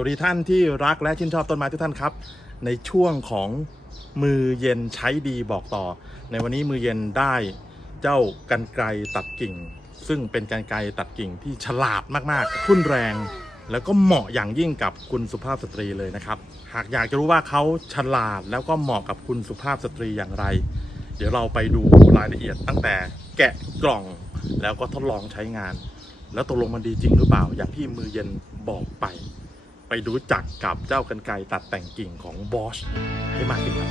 วัสดีท่านที่รักและชื่นชอบต้นไม้ทุกท่านครับ ในช่วงของมือเย็นใช้ดีบอกต่อ ในวันนี้มือเย็นได้เจ้ากันไกรตัดกิ่ง ซึ่งเป็นกันไกรตัดกิ่งที่ฉลาดมากๆ ทุ่นแรง แล้วก็เหมาะอย่างยิ่งกับคุณสุภาพสตรีเลยนะครับ หากอยากจะรู้ว่าเขาฉลาดแล้วก็เหมาะกับคุณสุภาพสตรีอย่างไร เดี๋ยวเราไปดูรายละเอียดตั้งแต่แกะกล่องแล้วก็ทดลองใช้งาน แล้วตกลงมันดีจริงหรือเปล่าอย่างที่มือเย็นบอกไป ไปรู้จักกับเจ้ากันไกตัดแต่งกิ่งของบอชให้มากขึ้นครับ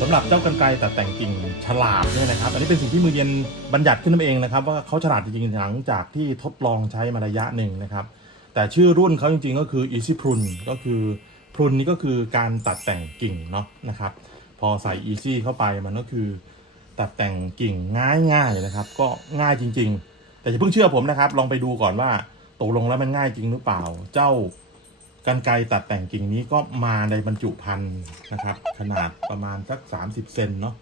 สำหรับเจ้ากันไกตัดแต่งกิ่งฉลาดเนี่ยนะครับ อันนี้เป็นสิ่งที่มือเย็นบัญญัติขึ้นมาเองนะครับ ว่าเขาฉลาดจริงๆหลังจากที่ทดลองใช้มาระยะหนึ่งนะครับ แต่ชื่อรุ่นเขาจริงๆก็คือ Easy Prune ก็คือพรุนนี่ก็คือการตัดแต่งกิ่งเนาะนะครับ พอใส่ Easy เข้าไปมันก็คือ ตัดแต่งกิ่งง่ายๆนะครับ ก็ง่ายจริง ๆ แต่อย่าเพิ่งเชื่อผมนะครับ ลองไปดูก่อนว่าตกลงแล้วมันง่ายจริงหรือเปล่า เจ้ากันไกรตัดแต่งกิ่งนี้ก็มาในบรรจุภัณฑ์นะครับ ขนาดประมาณสัก 30เซนเนาะ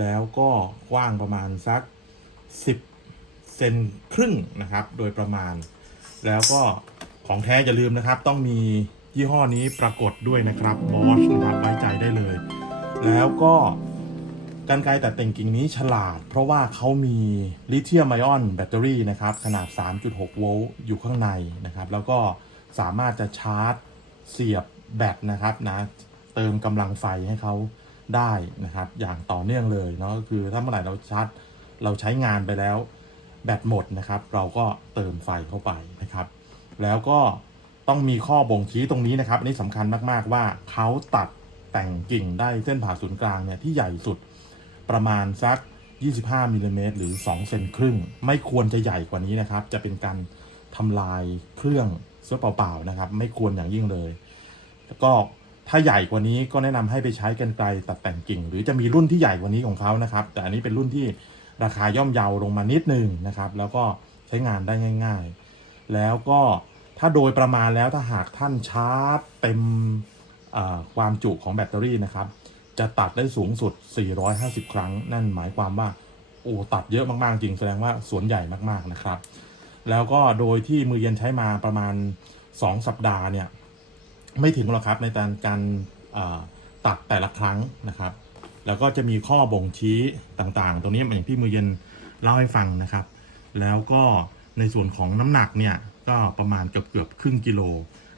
แล้วก็กว้างประมาณสัก 10เซนครึ่งนะครับ โดยประมาณ แล้วก็ ของแท้อย่าลืมนะครับ ต้องมียี่ห้อนี้ปรากฏด้วยนะครับบอชนะครับไว้ใจได้เลย แล้วก็กันไกรตัดแต่งกิ่งนี้ฉลาด เพราะว่าเขามีลิเธียมไอออนแบตเตอรี่นะครับ ขนาด 3.6 โวลต์อยู่ข้างในนะครับ แล้วก็สามารถจะชาร์จเสียบแบตนะครับนะเติมกำลังไฟให้เขาได้นะครับ อย่างต่อเนื่องเลยเนาะก็คือถ้าเมื่อไหร่เราชาร์จเราใช้งานไปแล้ว แบตหมดนะครับ เราก็เติมไฟเข้าไปนะครับ แล้วก็ต้องมีข้อบ่งชี้ตรงนี้นะครับ อันนี้สำคัญมากๆว่าเขาตัดแต่งกิ่งได้เส้นผ่าศูนย์กลางเนี่ยที่ใหญ่สุดประมาณสัก 25มิลลิเมตรหรือ2เซนครึ่ง ไม่ควรจะใหญ่กว่านี้นะครับ จะเป็นการทำลายเครื่องเสื้อเปล่าๆนะครับ ไม่ควรอย่างยิ่งเลย แล้วก็ถ้าใหญ่กว่านี้ก็แนะนำให้ไปใช้กันไกรตัดแต่งกิ่ง หรือจะมีรุ่นที่ใหญ่กว่านี้ของเขานะครับ แต่อันนี้เป็นรุ่นที่ราคาย่อมเยาลงมานิดนึงนะครับ แล้วก็ใช้งานได้ง่าย ๆ แล้วก็ ถ้าโดยประมาณแล้วถ้าหากท่านชาร์จเต็มความจุของแบตเตอรี่นะครับ จะตัดได้สูงสุด 450 ครั้ง นั่นหมายความว่าโอ้ตัดเยอะมากๆจริงแสดงว่าสวนใหญ่มากๆนะครับ แล้วก็โดยที่มือเย็นใช้มาประมาณ 2 สัปดาห์เนี่ย ไม่ถึงหรอกครับในการการตัดแต่ละครั้งนะครับ แล้วก็จะมีข้อบ่งชี้ต่างๆ ตรงนี้อย่างที่มือเย็นเล่าให้ฟังนะครับ แล้วก็ในส่วนของน้ำหนักเนี่ย ก็ประมาณเกือบเกือบครึ่งกิโล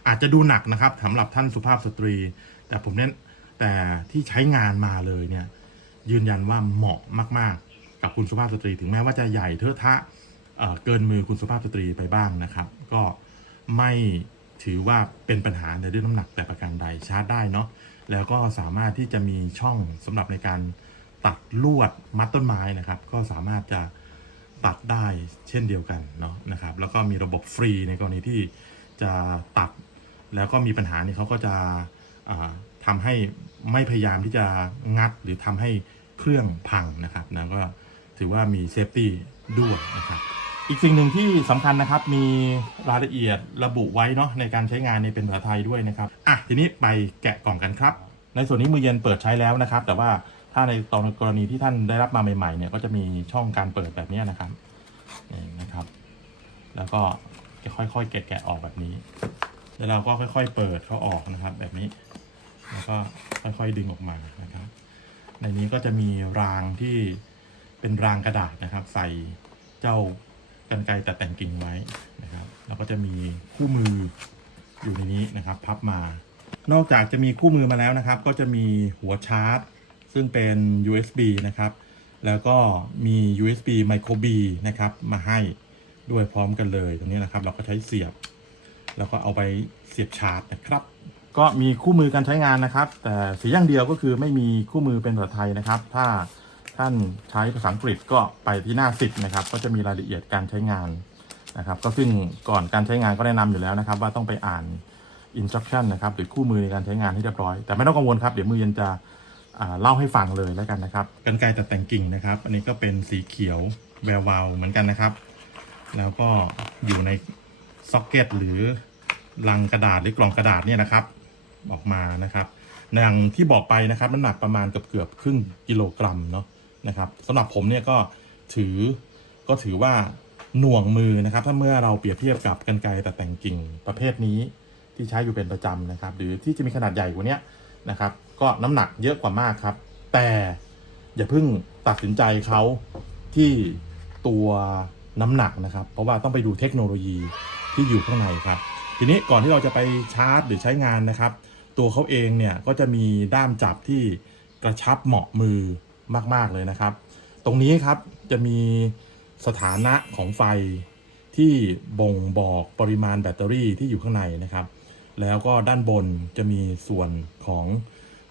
อาจจะดูหนักนะครับสำหรับท่านสุภาพสตรี แต่ผมเน้นแต่ที่ใช้งานมาเลยเนี่ยยืนยันว่าเหมาะมาก ๆ กับคุณสุภาพสตรีถึงแม้ว่าจะใหญ่เทอะทะเเกินมือคุณสุภาพสตรีไปบ้างนะครับ ก็ไม่ถือว่าเป็นปัญหาในเรื่องน้ำหนักแต่ประการใดชาร์จได้เนาะแล้วก็สามารถที่จะมีช่องสำหรับในการตัดลวดมัดต้นไม้นะครับ ก็สามารถจะ ตัดได้เช่นเดียวกันเนาะนะครับ แล้วก็มีระบบฟรีในกรณีที่จะตัดแล้วก็มีปัญหานี่เขาก็จะอ่าทำให้ไม่พยายามที่จะงัดหรือทำให้เครื่องพังนะครับนะก็ถือว่ามีเซฟตี้ด้วยนะครับอีกสิ่งหนึ่งที่สำคัญนะครับมีรายละเอียดระบุไว้เนาะในการใช้งานในเป็นภาษาไทยด้วยนะครับอะทีนี้ไปแกะกล่องกันครับ ในส่วนนี้มือเย็นเปิดใช้แล้วนะครับ แต่ว่า ถ้าในตอนกรณีที่ท่านได้รับมาใหม่ๆเนี่ยก็จะมีช่องการเปิดแบบนี้นะครับนี่นะครับ แล้วก็ค่อยๆแกะๆออกแบบนี้ แล้วเราก็ค่อย ๆ เปิดเขาออกนะครับ แบบนี้ แล้วก็ค่อยๆดึงออกมานะครับ ในนี้ก็จะมีรางที่เป็นรางกระดาษนะครับ ใส่เจ้ากันไกรตัดแต่งกิ่งไว้นะครับ แล้วก็จะมีคู่มืออยู่ในนี้นะครับ พับมา นอกจากจะมีคู่มือมาแล้วนะครับ ก็จะมีหัวชาร์จ ซึ่งเป็น USB นะครับ แล้วก็มี USB Micro B นะครับ มาให้ด้วยพร้อมกันเลยตรงนี้นะครับ เราก็ใช้เสียบ แล้วก็เอาไปเสียบชาร์จนะครับ ก็มีคู่มือการใช้งานนะครับ แต่สีอย่างเดียวก็คือไม่มีคู่มือเป็นภาษาไทยนะครับ ถ้าท่านใช้ภาษาอังกฤษก็ไปที่หน้า 10 นะครับ ก็จะมีรายละเอียดการใช้งานนะครับ ก็ซึ่งก่อนการใช้งานก็แนะนำอยู่แล้วนะครับ ว่าต้องไปอ่าน instruction นะครับ หรือคู่มือในการใช้งานให้เรียบร้อย แต่ไม่ต้องกังวลครับ เดี๋ยวมือเย็นจะ เล่าให้ฟังเลยแล้วกันนะครับกันไกรตัดแต่งกิ่งนะครับ อันนี้ก็เป็นสีเขียวแวววาวเหมือนกันนะครับ แล้วก็อยู่ในซ็อกเก็ตหรือลังกระดาษหรือกล่องกระดาษเนี่ยนะครับ ออกมานะครับอย่างที่บอกไปนะครับน้ำหนักประมาณเกือบเกือบครึ่งกิโลกรัมเนาะนะครับสำหรับผมเนี่ยก็ถือก็ถือว่าหน่วงมือนะครับ ถ้าเมื่อเราเปรียบเทียบกับกันไกรตัดแต่งกิ่งประเภทนี้ที่ใช้อยู่เป็นประจำนะครับ หรือที่จะมีขนาดใหญ่กว่านี้นะครับ ก็น้ำหนักเยอะกว่ามากครับ แต่อย่าเพิ่งตัดสินใจเขาที่ตัวน้ำหนักนะครับ เพราะว่าต้องไปดูเทคโนโลยีที่อยู่ข้างในครับ ทีนี้ก่อนที่เราจะไปชาร์จหรือใช้งานนะครับ ตัวเขาเองเนี่ยก็จะมีด้ามจับที่กระชับเหมาะมือมาก ๆ เลยนะครับ ตรงนี้ครับจะมีสถานะของไฟที่บ่งบอกปริมาณแบตเตอรี่ที่อยู่ข้างในนะครับ แล้วก็ด้านบนจะมีส่วนของ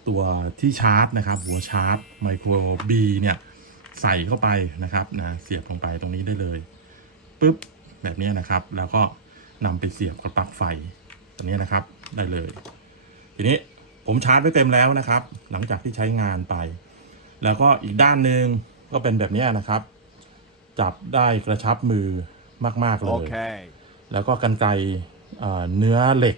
ตัวที่ชาร์จนะครับ หัวชาร์จไมโครบีเนี่ย ใส่เข้าไปนะครับนะเสียบลงไปตรงนี้ได้เลยปุ๊บแบบนี้นะครับ แล้วก็นำไปเสียบกับปลั๊กไฟตัวนี้นะครับได้เลย ทีนี้ผมชาร์จไว้เต็มแล้วนะครับ หลังจากที่ใช้งานไป แล้วก็อีกด้านหนึ่งก็เป็นแบบนี้นะครับ จับได้กระชับมือมาก ๆ เลย Okay. แล้วก็กันไกรเอ่อเนื้อเหล็ก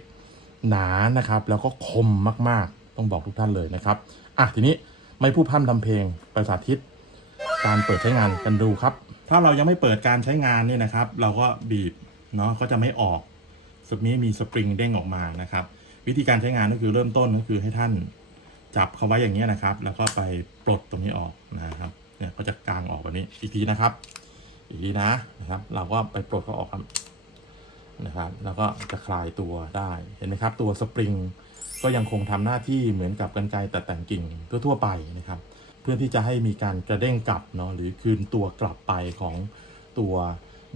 หนานะครับ แล้วก็คมมาก ๆ ต้องบอกทุกท่านเลยนะครับอะทีนี้ไม่พูดพร่ำทำเพลงไปสาธิต การเปิดใช้งานกันดูครับ ถ้าเรายังไม่เปิดการใช้งานเนี่ยนะครับ เราก็บีบเนาะก็จะไม่ออกสุดนี้มีสปริงเด้งออกมานะครับ วิธีการใช้งานก็คือเริ่มต้นก็คือให้ท่านจับเขาไว้อย่างนี้นะครับ แล้วก็ไปปลดตรงนี้ออกนะครับเนี่ยก็จะกางออกแบบนี้อีกทีนะครับอีกทีนะนะครับ เราก็ไปปลดเขาออกครับนะครับ แล้วก็จะคลายตัวได้เห็นไหมครับ ตัวสปริง ก็ยังคงทำหน้าที่เหมือนกับกันไกรแต่แต่งกิ่งทั่วๆไปนะครับ เพื่อที่จะให้มีการกระเด้งกลับเนาะหรือคืนตัวกลับไปของตัว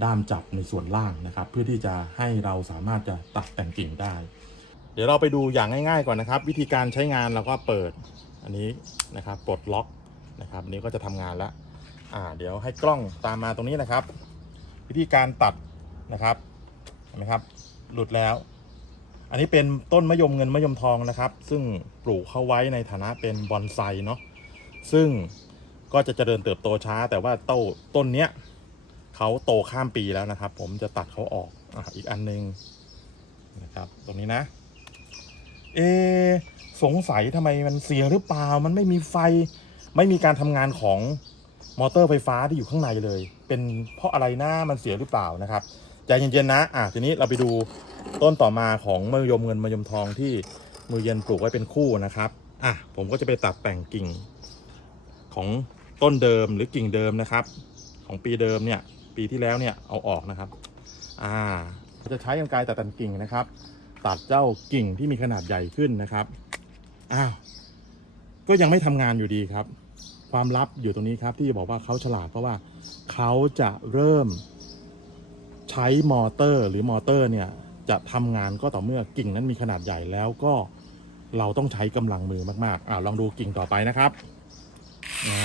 ด้ามจับในส่วนล่างนะครับ เพื่อที่จะให้เราสามารถจะตัดแต่งกิ่งได้ เดี๋ยวเราไปดูอย่างง่าย ๆก่อนนะครับ วิธีการใช้งานเราก็เปิดอันนี้นะครับปลดล็อกนะครับนี้ก็จะทำงานแล้วอ่าเดี๋ยวให้กล้องตามมาตรงนี้นะครับ วิธีการตัดนะครับเห็นไหมครับหลุดแล้ว อันนี้เป็นต้นมะยมเงินมะยมทองนะครับ ซึ่งปลูกเข้าไว้ในฐานะเป็นบอนไซเนาะซึ่งก็จะเจริญเติบโตช้า แต่ว่าต้นต้นเนี้ยเขาโตข้ามปีแล้วนะครับ ผมจะตัดเขาออกออีกอันหนึงนะครับตรงนี้นะ เอ สงสัยทำไมมันเสียหรือเปล่า มันไม่มีไฟไม่มีการทำงานของมอเตอร์ไฟฟ้าที่อยู่ข้างในเลย เป็นเพราะอะไรนะมันเสียหรือเปล่านะครับ ใจเย็นๆนะ อะทีนี้เราไปดูต้นต่อมาของมะยมเงินมะยมทองที่มือเย็นปลูกไว้เป็นคู่นะครับ อะผมก็จะไปตัดแต่งกิ่งของต้นเดิมหรือกิ่งเดิมนะครับ ของปีเดิมเนี่ย ปีที่แล้วเนี่ยเอาออกนะครับ อ่าจะใช้กรรไกรตัดแต่งกิ่งนะครับ ตัดเจ้ากิ่งที่มีขนาดใหญ่ขึ้นนะครับอ้าวก็ยังไม่ทำงานอยู่ดีครับ ความลับอยู่ตรงนี้ครับที่บอกว่าเขาฉลาดเพราะว่าเขาจะเริ่ม ช้มอเตอร์หรือมอเตอร์เนี่ยจะทำงานก็ต่อเมื่อกิ่งนั้นมีขนาดใหญ่แล้วก็เราต้องใช้กำลังมือมากๆอ่าลองดูกิ่งต่อไปนะครับอ่า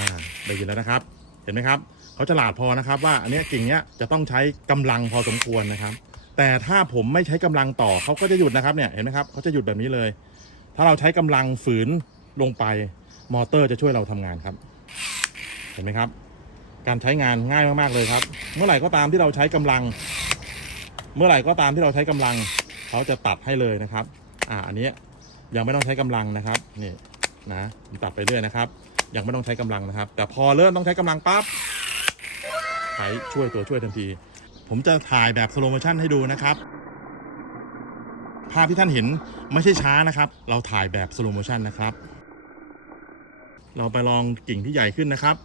ได้ยินแล้วนะครับ เห็นไหมครับเขาฉลาดพอนะครับ ว่าอันเนี้ยกิ่งเนี้ยจะต้องใช้กำลังพอสมควรนะครับ แต่ถ้าผมไม่ใช้กำลังต่อเขาก็จะหยุดนะครับเนี่ยเห็นไหมครับเขาจะหยุดแบบนี้เลย ถ้าเราใช้กำลังฝืนลงไปมอเตอร์จะช่วยเราทำงานครับ เห็นไหมครับ การใช้งานง่ายมากๆเลยครับ เมื่อไหร่ก็ตามที่เราใช้กำลัง เมื่อไหร่ก็ตามที่เราใช้กำลังเขาจะตัดให้เลยนะครับ อ่าอันนี้ยังไม่ต้องใช้กำลังนะครับนี่นะตัดไปเรื่อยนะครับ ยังไม่ต้องใช้กำลังนะครับ แต่พอเริ่มต้องใช้กำลังปั๊บใช้ช่วยตัวช่วยทันที ผมจะถ่ายแบบสโลโมชั่นให้ดูนะครับ ภาพที่ท่านเห็นไม่ใช่ช้านะครับ เราถ่ายแบบสโลโมชั่นนะครับ เราไปลองกิ่งที่ใหญ่ขึ้นนะครับ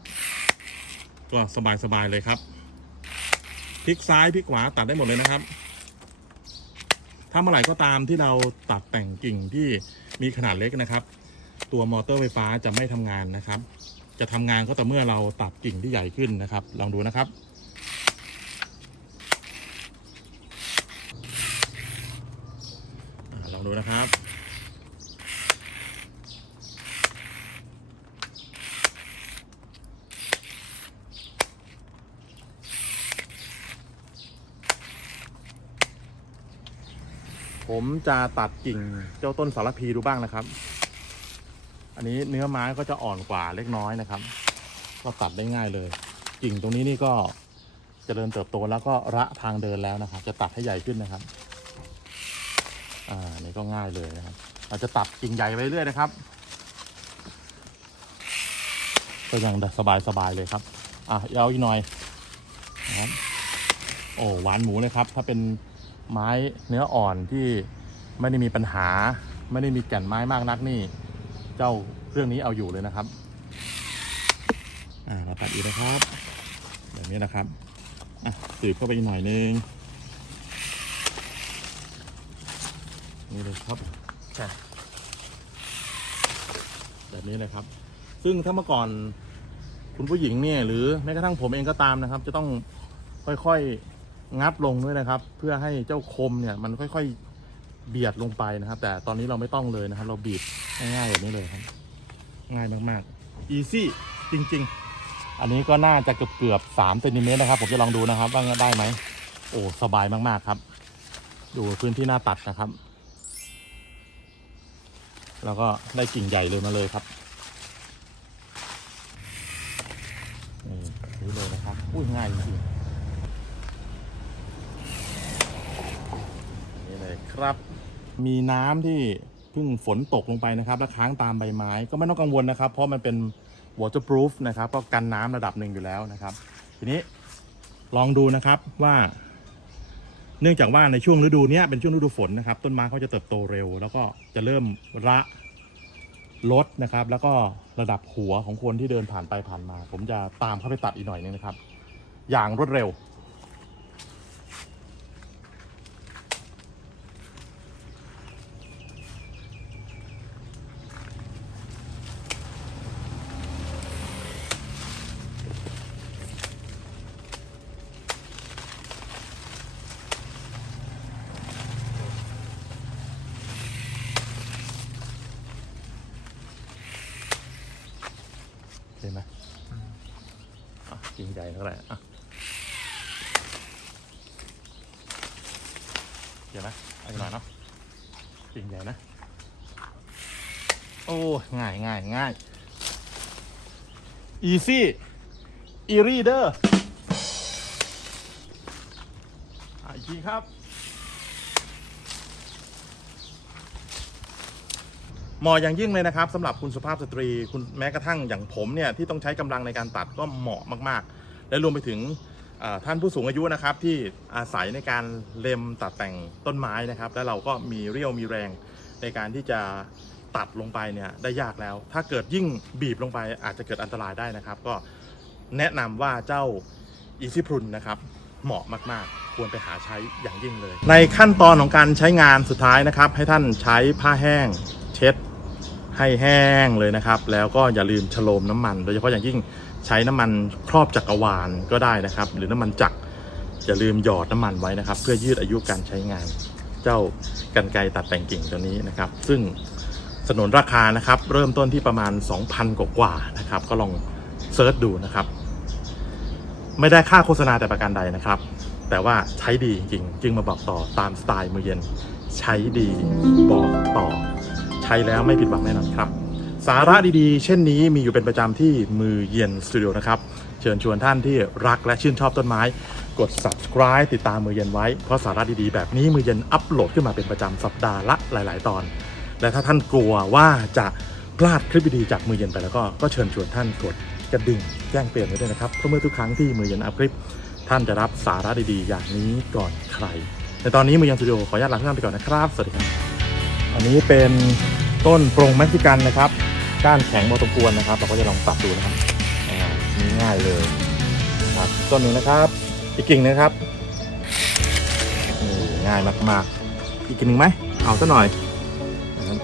ก็สบายๆเลยครับ พลิกซ้ายพลิกขวาตัดได้หมดเลยนะครับ ถ้าเมื่อไหร่ก็ตามที่เราตัดแต่งกิ่งที่มีขนาดเล็กนะครับ ตัวมอเตอร์ไฟฟ้าจะไม่ทำงานนะครับ จะทำงานก็แต่เมื่อเราตัดกิ่งที่ใหญ่ขึ้นนะครับ ลองดูนะครับลองดูนะครับ ผมจะตัดกิ่งเจ้าต้นสารพีดูบ้างนะครับ อันนี้เนื้อไม้ก็จะอ่อนกว่าเล็กน้อยนะครับ ก็ตัดได้ง่ายเลย กิ่งตรงนี้นี่ก็เจริญเติบโตแล้วก็ระทางเดินแล้วนะครับ จะตัดให้ใหญ่ขึ้นนะครับ อ่า นี่ก็ง่ายเลยนะครับ เราจะตัดกิ่งใหญ่ไปเรื่อยนะครับ ก็ยังสบายสบายๆเลยครับ อะเอาอีกหน่อยนะครับ โอ้หวานหมูเลยครับ ถ้าเป็น ไม้เนื้ออ่อนที่ไม่ได้มีปัญหา ไม่ได้มีแก่นไม้มากนักนี่ เจ้าเครื่องนี้เอาอยู่เลยนะครับ อ่าเราตัดอีกนะครับแบบนี้นะครับอะสืบเข้าไปอีกหน่อยนึงนี่เลยครับใช่แบบนี้เลยครับ ซึ่งถ้าเมื่อก่อนคุณผู้หญิงเนี่ยหรือแม้กระทั่งผมเองก็ตามนะครับ จะต้องค่อยๆ งัดลงด้วยนะครับ เพื่อให้เจ้าคมเนี่ยมันค่อยๆเบียดลงไปนะครับ แต่ตอนนี้เราไม่ต้องเลยนะครับ เราบีบง่ายๆแบบนี้เลยครับ ง่ายมากๆ easy จริง ๆ อันนี้ก็น่าจะเกือบเกือบๆสามเซนติเมตรนะครับ ผมจะลองดูนะครับว่าได้ไหมโอ้สบายมากๆครับ ดูพื้นที่หน้าตัดนะครับ แล้วก็ได้กิ่งใหญ่เลยมาเลยครับนี่นี่เลยนะครับอุ้ยง่ายจริงๆนี่เลย ครับ มีน้ำที่เพิ่งฝนตกลงไปนะครับแล้วค้างตามใบไม้ก็ไม่ต้องกังวลนะครับ เพราะมันเป็น waterproof นะครับก็กันน้ำระดับหนึ่งอยู่แล้วนะครับ ทีนี้ลองดูนะครับว่า เนื่องจากว่าในช่วงฤดูนี้เป็นช่วงฤดูฝนนะครับ ต้นไม้เขาจะเติบโตเร็ว แล้วก็จะเริ่มระลดนะครับ แล้วก็ระดับหัวของคนที่เดินผ่านไปผ่านมา ผมจะตามเข้าไปตัดอีกหน่อยนึงนะครับ อย่างรวดเร็ว เห็นไหมอะกิ่ง ใหญ่เท่าไหร่อะเห็นไหมเอาอีกหน่อยเนาะกิ่งใหญ่นะ โอ้ง่ายง่ายง่าย easy e reader อะอีกทีครับ เหมาะอย่างยิ่งเลยนะครับสำหรับคุณสุภาพสตรี คุณแม้กระทั่งอย่างผมเนี่ย ที่ต้องใช้กำลังในการตัดก็เหมาะมาก ๆ และรวมไปถึงท่านผู้สูงอายุนะครับที่อาศัยในการเล็มตัดแต่งต้นไม้นะครับ และเราก็มีเรี่ยวมีแรงในการที่จะตัดลงไปเนี่ยได้ยากแล้ว ถ้าเกิดยิ่งบีบลงไปอาจจะเกิดอันตรายได้นะครับ ก็แนะนำว่าเจ้าอีซี่พรุนนะครับเหมาะมากๆ ควรไปหาใช้อย่างยิ่งเลย ในขั้นตอนของการใช้งานสุดท้ายนะครับ ให้ท่านใช้ผ้าแห้งเช็ดให้แห้งเลยนะครับ แล้วก็อย่าลืมฉโลมน้ำมัน โดยเฉพาะอย่างยิ่ง ใช้น้ำมันครอบจักรวาลก็ได้นะครับ หรือน้ำมันจักรอย่าลืมหยอดน้ำมันไว้นะครับ เพื่อยืดอายุการใช้งาน เจ้ากันไกรตัดแต่งกิ่งตัวนี้นะครับ ซึ่งสนนราคานะครับ เริ่มต้นที่ประมาณ 2,000กว่านะครับ ก็ลองเซิร์ชดูนะครับ ไม่ได้ค่าโฆษณาแต่ประการใดนะครับ แต่ว่าใช้ดีจริงจึงมาบอกต่อตามสไตล์มือเย็น ใช้ดีบอกต่อ ใช้แล้วไม่ผิดหวังแน่นอนครับ สาระดีๆ เช่นนี้มีอยู่เป็นประจำที่มือเย็นสตูดิโอนะครับ เชิญชวนท่านที่รักและชื่นชอบต้นไม้ กด subscribe ติดตามมือเย็นไว้ เพราะสาระดีๆ แบบนี้มือเย็นอัปโหลดขึ้นมาเป็นประจำสัปดาห์ละหลาย ๆ ตอน และถ้าท่านกลัวว่าจะพลาดคลิปดีๆจากมือเย็นไปแล้วก็ก็เชิญชวนท่านกดกระดิ่งแจ้งเตือนไว้ด้วยนะครับเพราะเมื่อทุกครั้งที่มือเย็นอัพคลิป ท่านจะรับสาระดีๆ อย่างนี้ก่อนใครในตอนนี้มือเย็นสตูดิโอขออนุญาตลาท่านไปก่อนนะครับ สวัสดีครับอันนี้เป็นต้นโปรงเม็กซิกันนะครับ ก้านแข็งพอสมควรนะครับ เราก็จะลองตัดดูนะครับอ่าง่ายเลยครับต้นหนึ่งนะครับอีกกิ่งนะครับนี่ง่ายมากๆ อีกกิ่งหนึ่งไหมเอาซะหน่อยนะครับ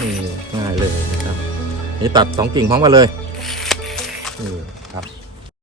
นี่ง่ายเลยนะครับนี่ตัดสองกิ่งพร้อมกันเลยนี่